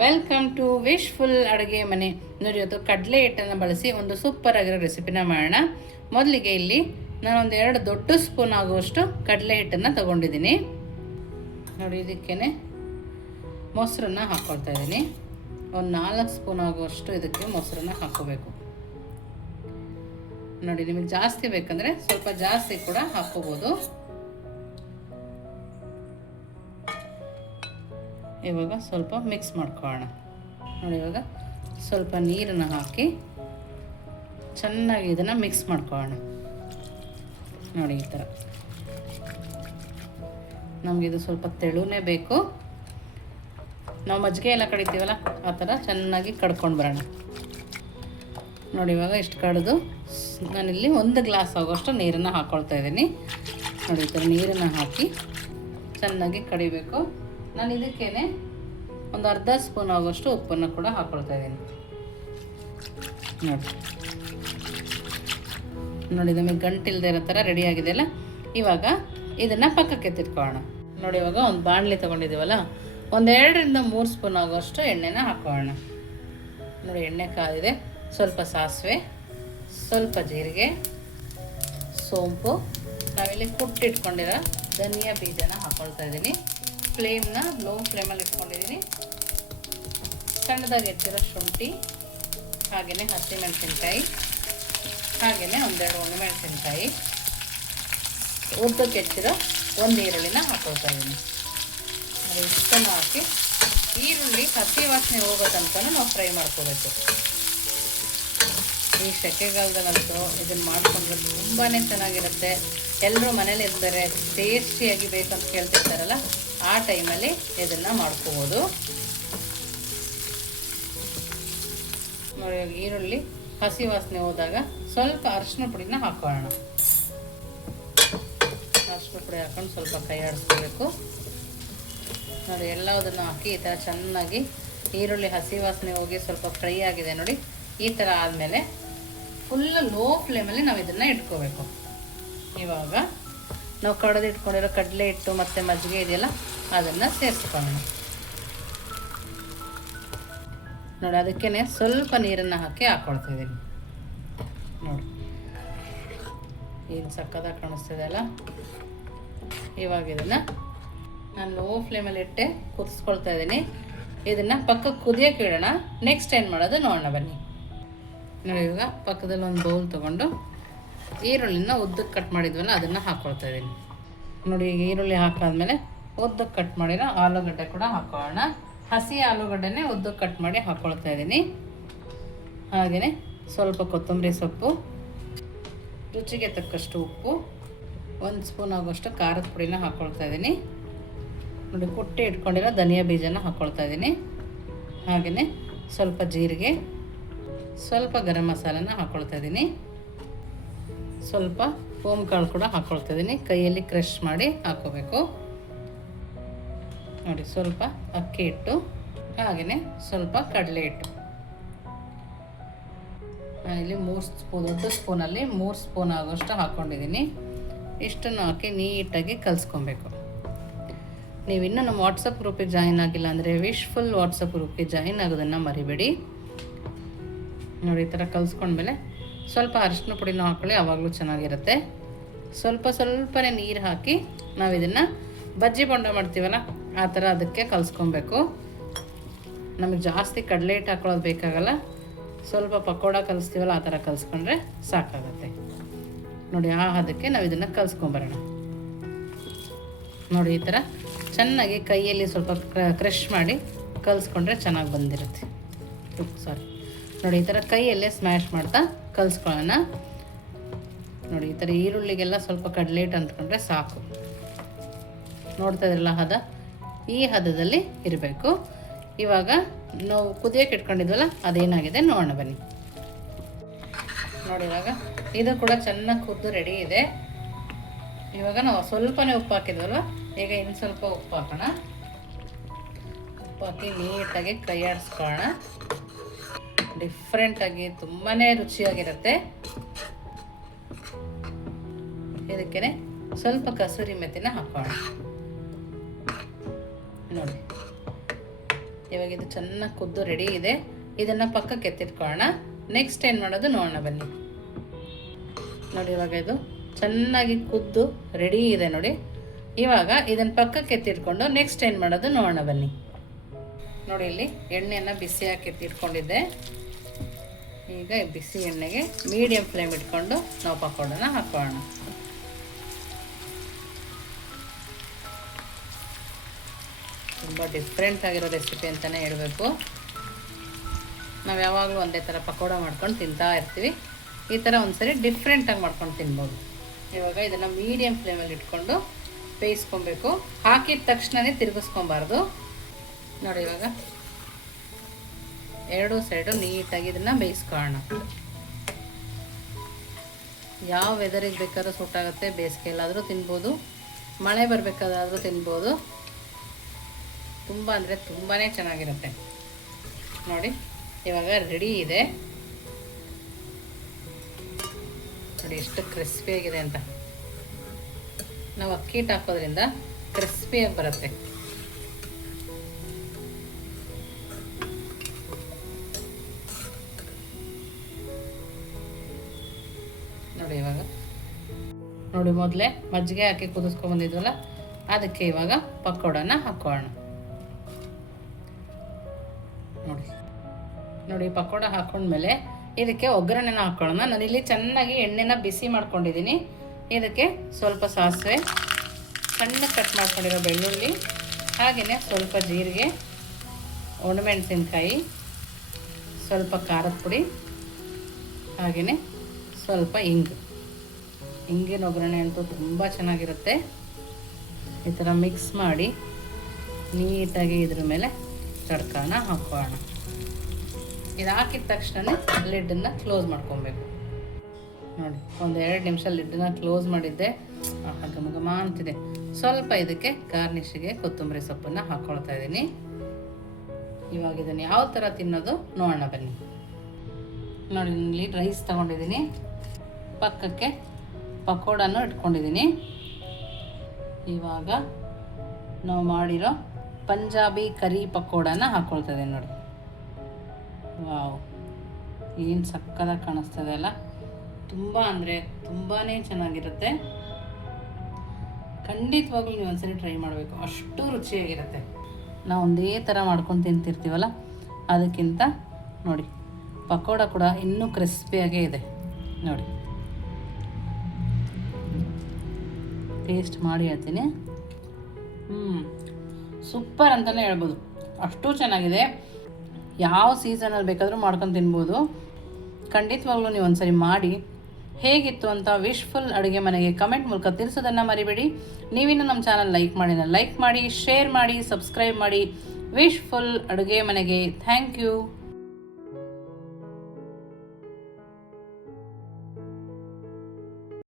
Welcome to wishful ಅಡುಗೆ ಮನೆ. ನೋಡಿ, ಇವತ್ತು ಕಡಲೆ ಹಿಟ್ಟನ್ನು ಬಳಸಿ ಒಂದು ಸೂಪರ್ ಆಗಿರೋ ರೆಸಿಪಿನ ಮಾಡೋಣ. ಮೊದಲಿಗೆ ಇಲ್ಲಿ ನಾನೊಂದು 2 ದೊಡ್ಡ ಸ್ಪೂನ್ ಆಗುವಷ್ಟು ಕಡಲೆ ಹಿಟ್ಟನ್ನು ತಗೊಂಡಿದ್ದೀನಿ. ನೋಡಿ, ಇದಕ್ಕೇ ಮೊಸರನ್ನ ಹಾಕ್ಕೊಳ್ತಾ ಇದ್ದೀನಿ. ಒಂದು 4 ಸ್ಪೂನ್ ಆಗುವಷ್ಟು ಇದಕ್ಕೆ ಮೊಸರನ್ನ ಹಾಕ್ಕೋಬೇಕು. ನೋಡಿ, ನಿಮಗೆ ಜಾಸ್ತಿ ಬೇಕಂದರೆ ಸ್ವಲ್ಪ ಜಾಸ್ತಿ ಕೂಡ ಹಾಕ್ಕೋಬೋದು. ಇವಾಗ ಸ್ವಲ್ಪ ಮಿಕ್ಸ್ ಮಾಡ್ಕೊಳ್ಳೋಣ. ನೋಡಿ, ಇವಾಗ ಸ್ವಲ್ಪ ನೀರನ್ನು ಹಾಕಿ ಚೆನ್ನಾಗಿ ಇದನ್ನು ಮಿಕ್ಸ್ ಮಾಡ್ಕೊಳ್ಳೋಣ. ನೋಡಿ, ಈ ಥರ ನಮಗಿದು ಸ್ವಲ್ಪ ತೆಳುನೇ ಬೇಕು. ನಾವು ಮಜ್ಜಿಗೆ ಎಲ್ಲ ಕಡಿತೀವಲ್ಲ ಆ ಥರ ಚೆನ್ನಾಗಿ ಕಡ್ಕೊಂಡು ಬರೋಣ. ನೋಡಿ, ಇವಾಗ ಇಷ್ಟು ಕಡಿದು ನಾನಿಲ್ಲಿ 1 ಗ್ಲಾಸ್ ಆಗೋಷ್ಟು ನೀರನ್ನು ಹಾಕ್ಕೊಳ್ತಾ ಇದ್ದೀನಿ. ನೋಡಿ, ಈ ಥರ ನೀರನ್ನು ಹಾಕಿ ಚೆನ್ನಾಗಿ ಕಡಿಬೇಕು. ನಾನು ಇದಕ್ಕೇ ಒಂದು ಅರ್ಧ ಸ್ಪೂನ್ ಆಗೋಷ್ಟು ಉಪ್ಪನ್ನು ಕೂಡ ಹಾಕ್ಕೊಳ್ತಾ ಇದ್ದೀನಿ. ನೋಡಿ, ನಮಗೆ ಗಂಟಿಲ್ದೇ ಇರೋ ಥರ ರೆಡಿ ಆಗಿದೆಯಲ್ಲ. ಇವಾಗ ಇದನ್ನು ಪಕ್ಕಕ್ಕೆ ತಿರ್ಕೊಳ್ಳೋಣ. ನೋಡಿ, ಇವಾಗ ಒಂದು ಬಾಣಲಿ ತೊಗೊಂಡಿದ್ದೀವಲ್ಲ, ಒಂದು 2ರಿಂದ 3 ಸ್ಪೂನ್ ಆಗೋಷ್ಟು ಎಣ್ಣೆನ ಹಾಕೊಳ್ಳೋಣ. ನೋಡಿ, ಎಣ್ಣೆ ಕಾದಿದೆ. ಸ್ವಲ್ಪ ಸಾಸಿವೆ, ಸ್ವಲ್ಪ ಜೀರಿಗೆ, ಸೋಂಪು, ನಾವಿಲ್ಲಿ ಕುಟ್ಟಿಟ್ಕೊಂಡಿರೋ ಧನಿಯಾ ಬೀಜನ ಹಾಕ್ಕೊಳ್ತಾ ಇದ್ದೀನಿ. ಫ್ಲೇಮ್ನ ಲೋ ಫ್ಲೇಮಲ್ಲಿ ಇಟ್ಕೊಂಡಿದ್ದೀನಿ. ಸಣ್ಣದಾಗಿ ಹೆಚ್ಚಿರೋ ಶುಂಠಿ, ಹಾಗೆಯೇ ಹಸಿಮೆಣಸಿನ್ಕಾಯಿ, ಹಾಗೆಯೇ 1-2 ಒಣಮೆಣಸಿನ್ಕಾಯಿ, ಉದ್ದಕ್ಕೆ ಹೆಚ್ಚಿರೋ 1 ಈರುಳ್ಳಿನ ಹಾಕ್ಕೊಳ್ತಾ ಇದ್ದೀನಿ. ಇಷ್ಟನ್ನು ಹಾಕಿ ಈರುಳ್ಳಿ ಹಸಿ ವಾಸನೆ ಹೋಗೋ ತನಕ ನಾವು ಫ್ರೈ ಮಾಡ್ಕೋಬೇಕು. ಈ ಸೆಕೆಗಾಲದಲ್ಲಂತೂ ಇದನ್ನು ಮಾಡಿಕೊಂಡ್ರೆ ತುಂಬಾ ಚೆನ್ನಾಗಿರುತ್ತೆ. ಎಲ್ಲರೂ ಮನೇಲಿ ಇರ್ತಾರೆ, ಟೇಸ್ಟಿಯಾಗಿ ಬೇಕಂತ ಕೇಳ್ತಿರ್ತಾರಲ್ಲ, ಆ ಟೈಮಲ್ಲಿ ಇದನ್ನು ಮಾಡ್ಕೋಬೋದು. ನೋಡಿ, ಈರುಳ್ಳಿ ಹಸಿ ವಾಸನೆ ಹೋದಾಗ ಸ್ವಲ್ಪ ಅರಿಶಿನ ಪುಡಿನ ಹಾಕೊಳ್ಳೋಣ. ಅರಿಶಿನ ಪುಡಿ ಹಾಕೊಂಡು ಸ್ವಲ್ಪ ಕೈ ಆಡಿಸ್ಕೋಬೇಕು. ನೋಡಿ, ಎಲ್ಲದನ್ನು ಹಾಕಿ ಈ ಥರ ಚೆನ್ನಾಗಿ ಈರುಳ್ಳಿ ಹಸಿ ವಾಸನೆ ಹೋಗಿ ಸ್ವಲ್ಪ ಫ್ರೈ ಆಗಿದೆ. ನೋಡಿ, ಈ ಥರ ಆದಮೇಲೆ ಫುಲ್ ಲೋ ಫ್ಲೇಮಲ್ಲಿ ನಾವು ಇದನ್ನು ಇಟ್ಕೋಬೇಕು. ಇವಾಗ ನಾವು ಕಡೆದಿಟ್ಕೊಂಡಿರೋ ಕಡಲೆ ಹಿಟ್ಟು ಮತ್ತು ಮಜ್ಜಿಗೆ ಇದೆಯಲ್ಲ, ಅದನ್ನು ಸೇರಿಸ್ಕೊಳ್ಳೋಣ. ನೋಡಿ, ಅದಕ್ಕೇ ಸ್ವಲ್ಪ ನೀರನ್ನು ಹಾಕ್ಕೊಳ್ತಾ ಇದ್ದೀನಿ. ನೋಡಿ, ಏನು ಸಕ್ಕತ್ತಾಗಿ ಕಾಣಿಸ್ತಿದೆ ಅಲ್ಲ. ಇವಾಗ ಇದನ್ನು ನಾನು ಲೋ ಫ್ಲೇಮಲ್ಲಿ ಇಟ್ಟೆ ಕುದಿಸ್ಕೊಳ್ತಾ ಇದ್ದೀನಿ. ಇದನ್ನು ಪಕ್ಕಕ್ಕೆ ಕುದಿಯೋಕೆ ಇಡೋಣ. ನೆಕ್ಸ್ಟ್ ಏನು ಮಾಡೋದು ನೋಡೋಣ ಬನ್ನಿ. ನೋಡಿ, ಇವಾಗ ಪಕ್ಕದಲ್ಲಿ ಒಂದು ಬೌಲ್ ತೊಗೊಂಡು ಈರುಳ್ಳಿನ ಉದ್ದಕ್ಕೆ ಕಟ್ ಮಾಡಿದ್ವಲ್ಲ ಅದನ್ನು ಹಾಕ್ಕೊಳ್ತಾ ಇದ್ದೀನಿ. ನೋಡಿ, ಈಗ ಈರುಳ್ಳಿ ಹಾಕಾದ್ಮೇಲೆ ಉದ್ದಕ್ಕೆ ಕಟ್ ಮಾಡಿರೋ ಆಲೂಗಡ್ಡೆ ಕೂಡ ಹಾಕೊಳ್ಳೋಣ. ಹಸಿ ಆಲೂಗಡ್ಡೆನೇ ಉದ್ದಕ್ಕೆ ಕಟ್ ಮಾಡಿ ಹಾಕ್ಕೊಳ್ತಾ ಇದ್ದೀನಿ. ಹಾಗೆಯೇ ಸ್ವಲ್ಪ ಕೊತ್ತಂಬರಿ ಸೊಪ್ಪು, ರುಚಿಗೆ ತಕ್ಕಷ್ಟು ಉಪ್ಪು, 1 ಸ್ಪೂನ್ ಆಗೋಷ್ಟು ಖಾರದ ಪುಡಿನ ಹಾಕ್ಕೊಳ್ತಾ ಇದ್ದೀನಿ. ನೋಡಿ, ಕುಟ್ಟಿ ಇಟ್ಕೊಂಡಿರೋ ಧನಿಯಾ ಬೀಜನ ಹಾಕ್ಕೊಳ್ತಾ ಇದ್ದೀನಿ. ಹಾಗೆಯೇ ಸ್ವಲ್ಪ ಜೀರಿಗೆ, ಸ್ವಲ್ಪ ಗರಂ ಮಸಾಲನ ಹಾಕ್ಕೊಳ್ತಾ ಇದ್ದೀನಿ. ಸ್ವಲ್ಪ ಓಂಕಾಳು ಕೂಡ ಹಾಕ್ಕೊಳ್ತಾ ಇದ್ದೀನಿ. ಕೈಯಲ್ಲಿ ಕ್ರಷ್ ಮಾಡಿ ಹಾಕ್ಕೋಬೇಕು. ನೋಡಿ, ಸ್ವಲ್ಪ ಅಕ್ಕಿ ಹಿಟ್ಟು, ಹಾಗೆಯೇ ಸ್ವಲ್ಪ ಕಡಲೆ ಹಿಟ್ಟು. ನಾನಿಲ್ಲಿ 3 ಸ್ಪೂನ್, ದೊಡ್ಡ ಸ್ಪೂನಲ್ಲಿ 3 ಸ್ಪೂನ್ ಆಗೋಷ್ಟು ಹಾಕ್ಕೊಂಡಿದ್ದೀನಿ. ಇಷ್ಟನ್ನು ಹಾಕಿ ನೀಟಾಗಿ ಕಲಿಸ್ಕೊಬೇಕು. ನೀವಿನ್ನೂ ನಮ್ಮ ವಾಟ್ಸಪ್ ಗ್ರೂಪಿಗೆ ಜಾಯಿನ್ ಆಗಿಲ್ಲ ಅಂದರೆ ವಿಶ್ಫುಲ್ ವಾಟ್ಸಪ್ ಗ್ರೂಪಿಗೆ ಜಾಯಿನ್ ಆಗೋದನ್ನು ಮರಿಬೇಡಿ. ನೋಡಿ, ಈ ಥರ ಕಲಿಸ್ಕೊಂಡ್ಮೇಲೆ ಸ್ವಲ್ಪ ಅರಿಶಿನ ಪುಡಿನ ಹಾಕ್ಕೊಳ್ಳಿ, ಆವಾಗಲೂ ಚೆನ್ನಾಗಿರುತ್ತೆ. ಸ್ವಲ್ಪನೇ ನೀರು ಹಾಕಿ ನಾವು ಇದನ್ನು ಬಜ್ಜಿ ಬೋಂಡ ಮಾಡ್ತೀವಲ್ಲ ಆ ಥರ ಅದಕ್ಕೆ ಕಲಿಸ್ಕೊಬೇಕು. ನಮಗೆ ಜಾಸ್ತಿ ಕಡಲೆ ಹಿಟ್ಟು ಹಾಕೊಳ್ಳೋದು ಬೇಕಾಗಲ್ಲ. ಸ್ವಲ್ಪ ಪಕೋಡ ಕಲಿಸ್ತೀವಲ್ಲ ಆ ಥರ ಕಲಿಸ್ಕೊಂಡ್ರೆ ಸಾಕಾಗುತ್ತೆ. ನೋಡಿ, ಅದಕ್ಕೆ ನಾವು ಇದನ್ನು ಕಲಿಸ್ಕೊಂಬರೋಣ. ನೋಡಿ, ಈ ಥರ ಚೆನ್ನಾಗಿ ಕೈಯಲ್ಲಿ ಸ್ವಲ್ಪ ಕ್ರಷ್ ಮಾಡಿ ಕಲಿಸ್ಕೊಂಡ್ರೆ ಚೆನ್ನಾಗಿ ಬಂದಿರುತ್ತೆ. ನೋಡಿ, ಈ ಥರ ಕೈಯಲ್ಲೇ ಸ್ಮ್ಯಾಶ್ ಮಾಡ್ತಾ ಕಲಿಸ್ಕೊಳ್ಳೋಣ. ನೋಡಿ, ಈ ಥರ ಈರುಳ್ಳಿಗೆಲ್ಲ ಸ್ವಲ್ಪ ಕಡಲೆ ಹಿಟ್ಟು ಅಂದ್ಕೊಂಡ್ರೆ ಸಾಕು. ನೋಡ್ತಾ ಇದ್ರಲ್ಲ ಹದ, ಈ ಹದದಲ್ಲಿ ಇರಬೇಕು. ಇವಾಗ ನಾವು ಕುದಿಯೋಕೆ ಇಟ್ಕೊಂಡಿದ್ವಲ್ಲ ಅದೇನಾಗಿದೆ ನೋಡೋಣ ಬನ್ನಿ. ನೋಡಿ, ಇವಾಗ ಇದು ಕೂಡ ಚೆನ್ನಾಗಿ ಕುದ್ದು ರೆಡಿ ಇದೆ. ಇವಾಗ ನಾವು ಸ್ವಲ್ಪನೇ ಉಪ್ಪು ಹಾಕಿದ್ವಲ್ವ, ಈಗ ಇನ್ನು ಸ್ವಲ್ಪ ಉಪ್ಪು ಹಾಕೋಣ. ಉಪ್ಪು ಹಾಕಿ ನೀಟಾಗಿ ಕೈ ಆಡಿಸ್ಕೊಳ್ಳೋಣ. ಡಿಫ್ರೆಂಟಾಗಿ ತುಂಬಾ ರುಚಿಯಾಗಿರುತ್ತೆ. ಇದಕ್ಕೆ ಸ್ವಲ್ಪ ಕಸೂರಿ ಮೆಥಿನ ಹಾಕೋಣ. ನೋಡಿ, ಇವಾಗ ಇದು ಚೆನ್ನಾಗಿ ಕುದ್ದು ರೆಡಿ ಇದೆ. ಇದನ್ನು ಪಕ್ಕಕ್ಕೆ ಎತ್ತಿಟ್ಕೊಳ್ಳೋಣ. ನೆಕ್ಸ್ಟ್ ಏನು ಮಾಡೋದು ನೋಡೋಣ ಬನ್ನಿ. ನೋಡಿ ಇವಾಗ ಇದು ಚೆನ್ನಾಗಿ ಕುದ್ದು ರೆಡಿ ಇದೆ ನೋಡಿ. ಇವಾಗ ಇದನ್ನು ಪಕ್ಕಕ್ಕೆ ಎತ್ತಿಟ್ಕೊಂಡು ನೆಕ್ಸ್ಟ್ ಏನು ಮಾಡೋದು ನೋಡೋಣ ಬನ್ನಿ. ನೋಡಿ ಇಲ್ಲಿ ಎಣ್ಣೆಯನ್ನು ಬಿಸಿ ಹಾಕಿ ಎತ್ತಿಟ್ಕೊಂಡಿದ್ದೆ. ಈಗ ಬಿಸಿ ಎಣ್ಣೆಗೆ ಮೀಡಿಯಮ್ ಫ್ಲೇಮ್ ಇಟ್ಕೊಂಡು ನಾವು ಪಕೋಡನ ಹಾಕೋಣ. ತುಂಬ ಡಿಫ್ರೆಂಟ್ ಆಗಿರೋ ರೆಸಿಪಿ ಅಂತಲೇ ಹೇಳಬೇಕು. ನಾವು ಯಾವಾಗಲೂ ಒಂದೇ ಥರ ಪಕೋಡ ಮಾಡ್ಕೊಂಡು ತಿಂತಾ ಇರ್ತೀವಿ. ಈ ಥರ ಒಂದ್ಸರಿ ಡಿಫ್ರೆಂಟಾಗಿ ಮಾಡ್ಕೊಂಡು ತಿನ್ಬೋದು. ಇವಾಗ ಇದನ್ನು ಮೀಡಿಯಮ್ ಫ್ಲೇಮಲ್ಲಿ ಇಟ್ಕೊಂಡು ಬೇಯಿಸ್ಕೊಬೇಕು. ಹಾಕಿದ ತಕ್ಷಣವೇ ತಿರುಗಿಸ್ಕೊಬಾರ್ದು. ನೋಡಿ ಇವಾಗ ಎರಡೂ ಸೈಡು ನೀಟಾಗಿ ಇದನ್ನು ಬೇಯಿಸ್ಕೊಳ್ಳೋಣ. ಯಾವ ವೆದರಿಗೆ ಬೇಕಾದ್ರೂ ಸೂಟ್ ಆಗುತ್ತೆ. ಬೇಸಿಗೆಯಲ್ಲಾದರೂ ತಿನ್ಬೋದು, ಮಳೆ ಬರಬೇಕಾದ್ರೂ ತಿನ್ಬೋದು. ತುಂಬ ಅಂದರೆ ತುಂಬಾ ಚೆನ್ನಾಗಿರುತ್ತೆ. ನೋಡಿ ಇವಾಗ ರೆಡಿ ಇದೆ. ನೋಡಿ ಎಷ್ಟು ಕ್ರಿಸ್ಪಿಯಾಗಿದೆ ಅಂತ. ನಾವು ಅಕ್ಕಿ ಹಿಟ್ಟು ಹಾಕೋದ್ರಿಂದ ಕ್ರಿಸ್ಪಿಯಾಗಿ ಬರುತ್ತೆ. ನೋಡಿ ಇವಾಗ ನೋಡಿ ಮೊದಲೇ ಮಜ್ಜಿಗೆ ಹಾಕಿ ಕುದಿಸ್ಕೊಂಡ್ಬಂದಿದ್ವಲ್ಲ, ಅದಕ್ಕೆ ಇವಾಗ ಪಕೋಡನ ಹಾಕೋಣ. ನೋಡಿ ನೋಡಿ ಪಕೋಡ ಹಾಕೊಂಡ್ಮೇಲೆ ಇದಕ್ಕೆ ಒಗ್ಗರಣೆನ ಹಾಕೊಳ್ಳೋಣ. ನಾನಿಲ್ಲಿ ಚೆನ್ನಾಗಿ ಎಣ್ಣೆನ ಬಿಸಿ ಮಾಡ್ಕೊಂಡಿದ್ದೀನಿ. ಇದಕ್ಕೆ ಸ್ವಲ್ಪ ಸಾಸಿವೆ, ಸಣ್ಣ ಕಟ್ ಮಾಡ್ಕೊಂಡಿರೋ ಬೆಳ್ಳುಳ್ಳಿ, ಹಾಗೆಯೇ ಸ್ವಲ್ಪ ಜೀರಿಗೆ, ಒಣಮೆಣಸಿನ್ಕಾಯಿ, ಸ್ವಲ್ಪ ಖಾರದ ಪುಡಿ, ಹಾಗೆಯೇ ಸ್ವಲ್ಪ ಹಿಂಗಿನ ಒಗ್ಗರಣೆ ಅಂತೂ ತುಂಬ ಚೆನ್ನಾಗಿರುತ್ತೆ. ಈ ಥರ ಮಿಕ್ಸ್ ಮಾಡಿ ನೀಟಾಗಿ ಇದ್ರ ಮೇಲೆ ತಡ್ಕಾನ ಹಾಕೋಣ. ಇದು ಹಾಕಿದ ತಕ್ಷಣ ಲಿಡ್ಡನ್ನು ಕ್ಲೋಸ್ ಮಾಡ್ಕೊಬೇಕು. ನೋಡಿ ಒಂದು 2 ನಿಮಿಷ ಲಿಡ್ಡನ್ನ ಕ್ಲೋಸ್ ಮಾಡಿದ್ದೆ. ಘಮ ಘಮ ಅಂತಿದೆ. ಸ್ವಲ್ಪ ಇದಕ್ಕೆ ಗಾರ್ನಿಷಿಗೆ ಕೊತ್ತಂಬರಿ ಸೊಪ್ಪನ್ನು ಹಾಕ್ಕೊಳ್ತಾ ಇದ್ದೀನಿ. ಇವಾಗ ಇದನ್ನು ಯಾವ ಥರ ತಿನ್ನೋದು ನೋಡೋಣ ಬನ್ನಿ. ನೋಡಿ ಇಲ್ಲಿ ರೈಸ್ ತೊಗೊಂಡಿದ್ದೀನಿ, ಪಕ್ಕಕ್ಕೆ ಪಕೋಡನೂ ಇಟ್ಕೊಂಡಿದ್ದೀನಿ. ಇವಾಗ ನಾವು ಮಾಡಿರೋ ಪಂಜಾಬಿ ಕರಿ ಪಕೋಡನ ಹಾಕ್ಕೊಳ್ತಾ ಇದ್ದೀನಿ. ನೋಡಿ ವಾವ್, ಏನು ಸಕ್ಕತ್ತಾಗಿ ಕಾಣಿಸ್ತದೆ ಅಲ್ಲ. ತುಂಬ ಅಂದರೆ ತುಂಬಾ ಚೆನ್ನಾಗಿರುತ್ತೆ. ಖಂಡಿತವಾಗ್ಲೂ ನೀವು ಒಂದ್ಸರಿ ಟ್ರೈ ಮಾಡಬೇಕು, ಅಷ್ಟು ರುಚಿಯಾಗಿರುತ್ತೆ. ನಾವು ಒಂದೇ ಥರ ಮಾಡ್ಕೊಂಡು ತಿಂತಿರ್ತೀವಲ್ಲ, ಅದಕ್ಕಿಂತ ನೋಡಿ ಪಕೋಡ ಕೂಡ ಇನ್ನೂ ಕ್ರಿಸ್ಪಿಯಾಗೇ ಇದೆ. ನೋಡಿ ಟೇಸ್ಟ್ ಮಾಡಿ ಹೇಳ್ತೀನಿ. ಸೂಪರ್ ಅಂತಲೇ ಹೇಳ್ಬೋದು, ಅಷ್ಟು ಚೆನ್ನಾಗಿದೆ. ಯಾವ ಸೀಸನಲ್ಲಿ ಬೇಕಾದರೂ ಮಾಡ್ಕೊಂಡು ತಿನ್ಬೋದು. ಖಂಡಿತವಾಗ್ಲೂ ನೀವು ಒಂದ್ಸರಿ ಮಾಡಿ ಹೇಗಿತ್ತು ಅಂತ ವಿಶ್ಫುಲ್ ಅಡುಗೆ ಮನೆಗೆ ಕಮೆಂಟ್ ಮೂಲಕ ತಿಳಿಸೋದನ್ನು ಮರಿಬೇಡಿ. ನೀವಿನ್ನೂ ನಮ್ಮ ಚಾನಲ್ ಲೈಕ್ ಮಾಡಿ, ಶೇರ್ ಮಾಡಿ, ಸಬ್ಸ್ಕ್ರೈಬ್ ಮಾಡಿ. ವಿಶ್ಫುಲ್ ಅಡುಗೆ ಮನೆಗೆ ಥ್ಯಾಂಕ್ ಯು.